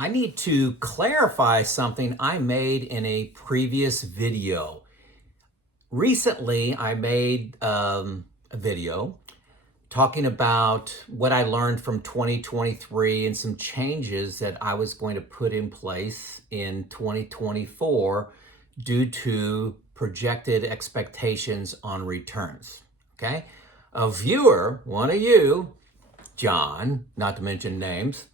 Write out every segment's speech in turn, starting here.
I need to clarify something I made in a previous video. Recently, I made a video talking about what I learned from 2023 and some changes that I was going to put in place in 2024 due to projected expectations on returns. Okay? A viewer, one of you, John, not to mention names,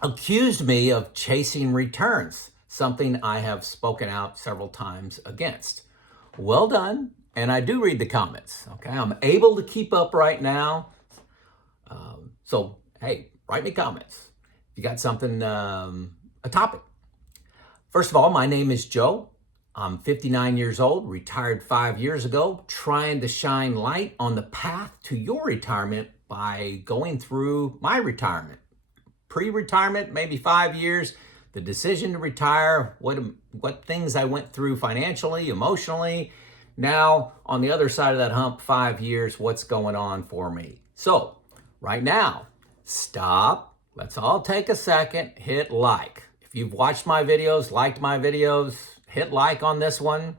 accused me of chasing returns, something I have spoken out several times against. Well done, and I do read the comments. Okay, I'm able to keep up right now. So, hey, write me comments. If you got something, a topic. First of all, my name is Joe. I'm 59 years old, retired 5 years ago, trying to shine light on the path to your retirement by going through my retirement. Pre-retirement, maybe 5 years, the decision to retire, what things I went through financially, emotionally. Now, on the other side of that hump, 5 years, what's going on for me? So, right now, stop. Let's all take a second, hit like. If you've watched my videos, liked my videos, hit like on this one,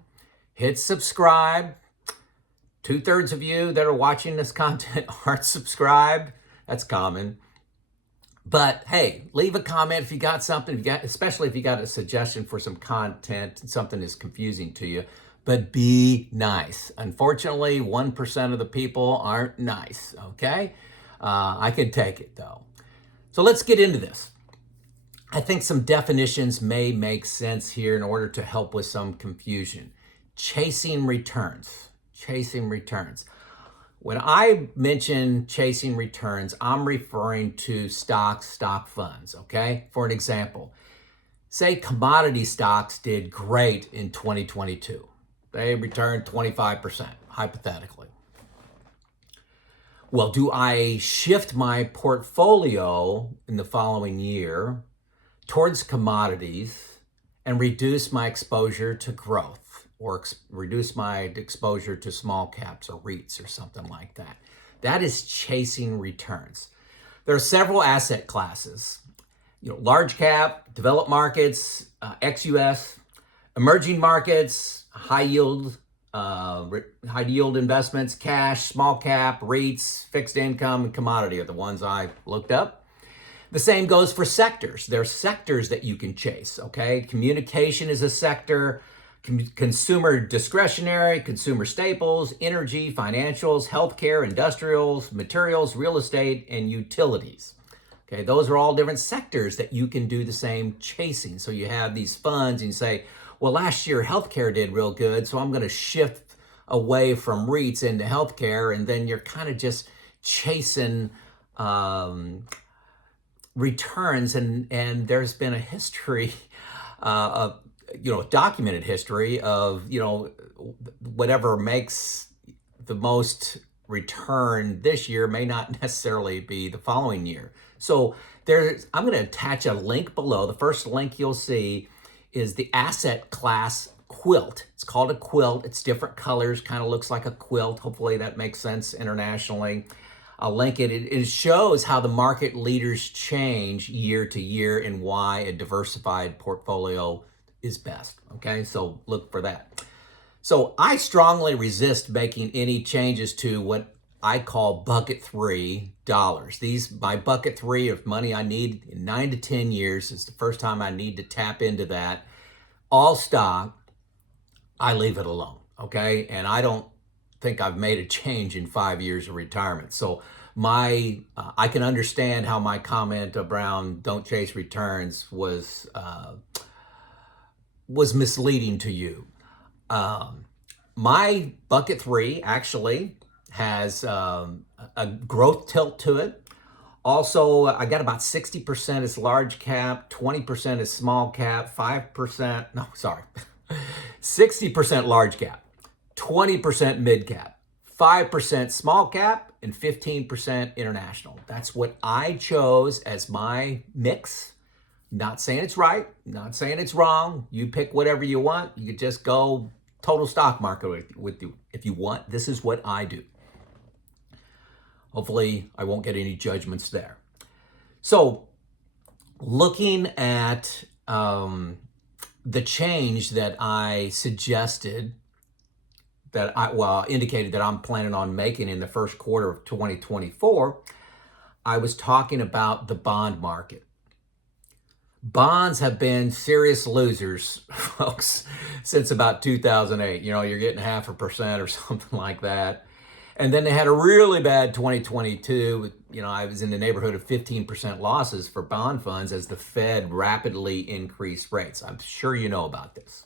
hit subscribe. 2/3 of you that are watching this content aren't subscribed. That's common. But hey, leave a comment if you got something, especially if you got a suggestion for some content and something is confusing to you. But be nice. Unfortunately, 1% of the people aren't nice, okay? I can take it though. So let's get into this. I think some definitions may make sense here in order to help with some confusion. Chasing returns. Chasing returns. When I mention chasing returns, I'm referring to stock funds, okay? For an example, say commodity stocks did great in 2022. They returned 25%, hypothetically. Well, do I shift my portfolio in the following year towards commodities and reduce my exposure to growth? Or reduce my exposure to small caps or REITs or something like that? That is chasing returns. There are several asset classes, large cap, developed markets, ex-US, emerging markets, high yield investments, cash, small cap, REITs, fixed income, and commodity are the ones I looked up. The same goes for sectors. There are sectors that you can chase, okay? Communication is a sector. Consumer discretionary, consumer staples, energy, financials, healthcare, industrials, materials, real estate, and utilities. Okay, those are all different sectors that you can do the same chasing. So you have these funds and you say, well, last year healthcare did real good, so I'm going to shift away from REITs into healthcare, and then you're kind of just chasing returns, and there's been a history of documented history of, whatever makes the most return this year may not necessarily be the following year. So I'm going to attach a link below. The first link you'll see is the asset class quilt. It's called a quilt. It's different colors, kind of looks like a quilt. Hopefully that makes sense internationally. I'll link it. It shows how the market leaders change year to year and why a diversified portfolio is best. Okay, so look for that. So I strongly resist making any changes to what I call bucket $3. My bucket 3 of money I need in 9 to 10 years. It's the first time I need to tap into that. All stock, I leave it alone. Okay, and I don't think I've made a change in 5 years of retirement. So I can understand how my comment around don't chase returns was misleading to you. My bucket 3 actually has a growth tilt to it. Also, I got about 60% is large cap, 20% is small cap, 60% large cap, 20% mid cap, 5% small cap, and 15% international. That's what I chose as my mix. Not saying it's right, not saying it's wrong. You pick whatever you want. You could just go total stock market with you if you want. This is what I do. Hopefully, I won't get any judgments there. So looking at the change that I suggested, that indicated that I'm planning on making in the first quarter of 2024, I was talking about the bond market. Bonds have been serious losers, folks, since about 2008. You know, you're getting 0.5% or something like that. And then they had a really bad 2022. You know, I was in the neighborhood of 15% losses for bond funds as the Fed rapidly increased rates. I'm sure you know about this.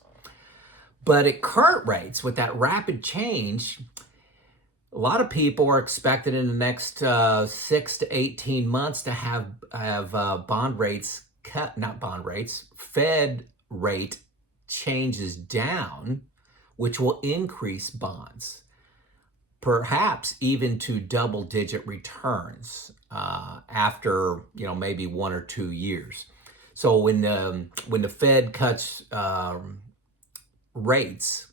But at current rates, with that rapid change, a lot of people are expected in the next 6 to 18 months to have bond rates cut, not bond rates, Fed rate changes down, which will increase bonds, perhaps even to double-digit returns after, you know, maybe 1 or 2 years. So when the Fed cuts rates,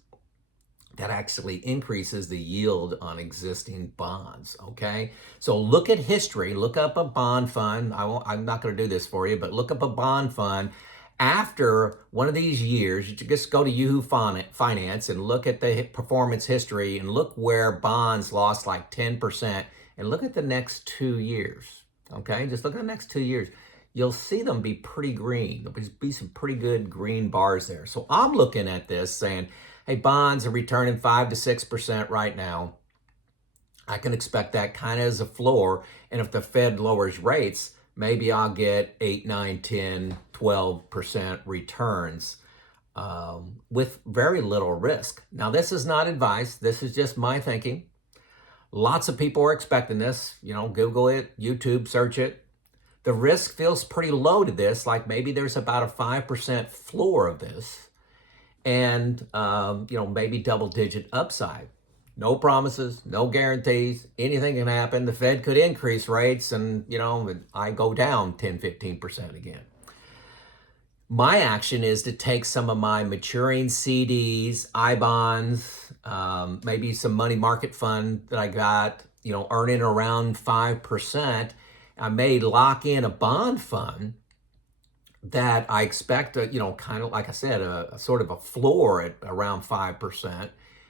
that actually increases the yield on existing bonds, okay? So look at history, look up a bond fund. I'm not gonna do this for you, but look up a bond fund. After one of these years, you just go to Yahoo Finance and look at the performance history and look where bonds lost like 10% and look at the next 2 years, okay? Just look at the next 2 years. You'll see them be pretty green. There'll be some pretty good green bars there. So I'm looking at this saying, hey, bonds are returning 5 to 6% right now. I can expect that kind of as a floor. And if the Fed lowers rates, maybe I'll get 8, 9, 10, 12% returns with very little risk. Now, this is not advice. This is just my thinking. Lots of people are expecting this. You know, Google it, YouTube, search it. The risk feels pretty low to this, like maybe there's about a 5% floor of this. And, you know, maybe double-digit upside. No promises, no guarantees. Anything can happen. The Fed could increase rates and, you know, I go down 10, 15% again. My action is to take some of my maturing CDs, I-bonds, maybe some money market fund that I got, you know, earning around 5%. I may lock in a bond fund that I expect, you know, kind of like I said, a sort of a floor at around 5%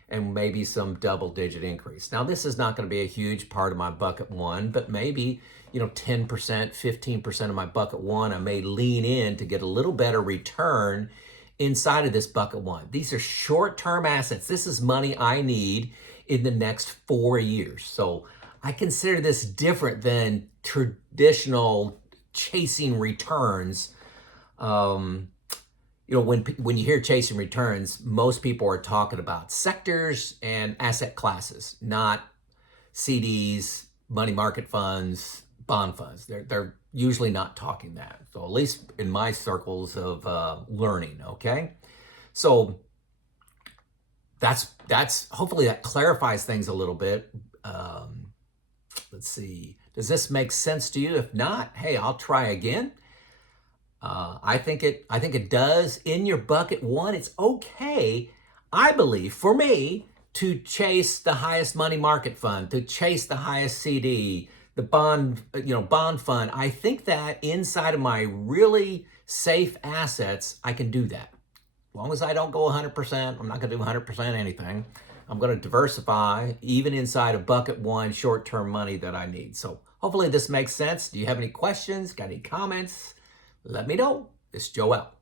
and maybe some double-digit increase. Now, this is not going to be a huge part of my bucket one, but maybe, you know, 10%, 15% of my bucket one, I may lean in to get a little better return inside of this bucket one. These are short-term assets. This is money I need in the next 4 years. So I consider this different than traditional chasing returns. You know, when you hear chasing returns, most people are talking about sectors and asset classes, not CDs, money market funds, bond funds. They're usually not talking that. So at least in my circles of learning, okay? So that's hopefully that clarifies things a little bit. Let's see. Does this make sense to you? If not, hey, I'll try again. I think it does. In your bucket one, it's okay, I believe, for me, to chase the highest money market fund, to chase the highest CD, the bond fund. I think that inside of my really safe assets, I can do that. As long as I don't go 100%, I'm not going to do 100% anything. I'm going to diversify even inside of bucket one short-term money that I need. So hopefully this makes sense. Do you have any questions? Got any comments? Let me know. It's Joel.